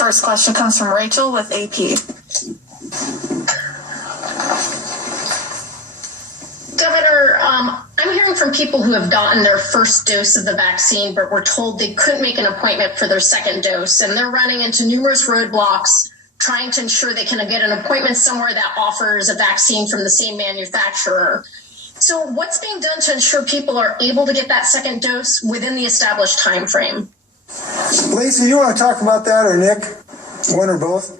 first question comes from Rachel with AP. Governor, I'm hearing from people who have gotten their first dose of the vaccine, but were told they couldn't make an appointment for their second dose, and they're running into numerous roadblocks trying to ensure they can get an appointment somewhere that offers a vaccine from the same manufacturer. So what's being done to ensure people are able to get that second dose within the established time frame? Lacey, you want to talk about that, or Nick? One or both?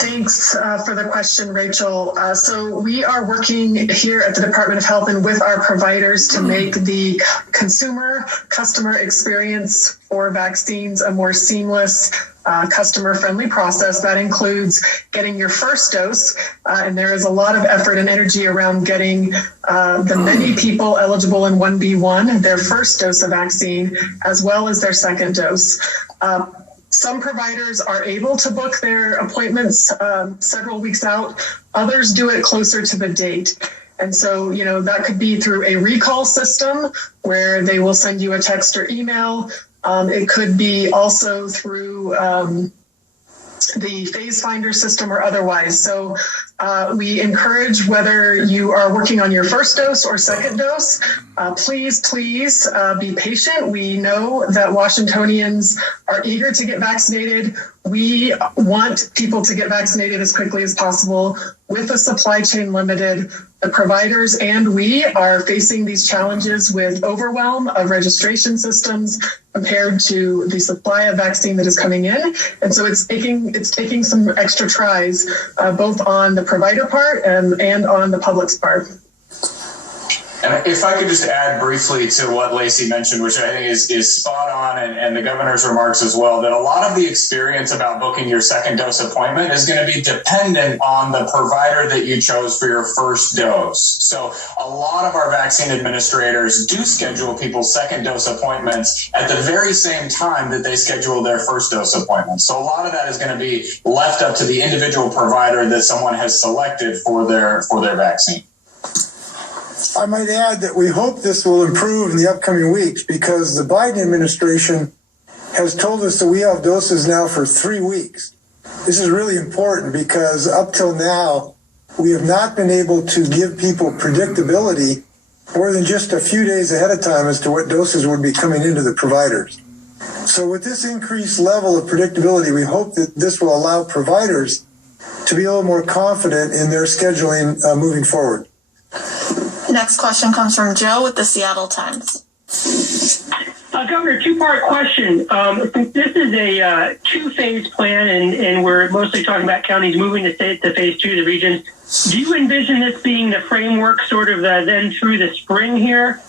Thanks for the question, Rachel. So we are working here at the Department of Health and with our providers to make the customer experience for vaccines a more seamless, customer-friendly process. That includes getting your first dose, and there is a lot of effort and energy around getting the many people eligible in 1B1 their first dose of vaccine, as well as their second dose. Some providers are able to book their appointments several weeks out. Others do it closer to the date. And so, that could be through a recall system where they will send you a text or email. It could be also through the phase finder system or otherwise. So we encourage, whether you are working on your first dose or second dose, please be patient. We know that Washingtonians are eager to get vaccinated. We want people to get vaccinated as quickly as possible. With the supply chain limited, the providers and we are facing these challenges with overwhelm of registration systems compared to the supply of vaccine that is coming in. And so it's taking some extra tries, both on the provider part and on the public's part. And if I could just add briefly to what Lacey mentioned, which I think is spot on, and the governor's remarks as well, that a lot of the experience about booking your second dose appointment is going to be dependent on the provider that you chose for your first dose. So a lot of our vaccine administrators do schedule people's second dose appointments at the very same time that they schedule their first dose appointments. So a lot of that is going to be left up to the individual provider that someone has selected for their vaccine. I might add that we hope this will improve in the upcoming weeks, because the Biden administration has told us that we have doses now for 3 weeks. This is really important because up till now, we have not been able to give people predictability more than just a few days ahead of time as to what doses would be coming into the providers. So with this increased level of predictability, we hope that this will allow providers to be a little more confident in their scheduling moving forward. Next question comes from Joe with the Seattle Times. Governor, two-part question. Since this is a two-phase plan, and we're mostly talking about counties moving to phase 2, the regions, do you envision this being the framework sort of then through the spring here?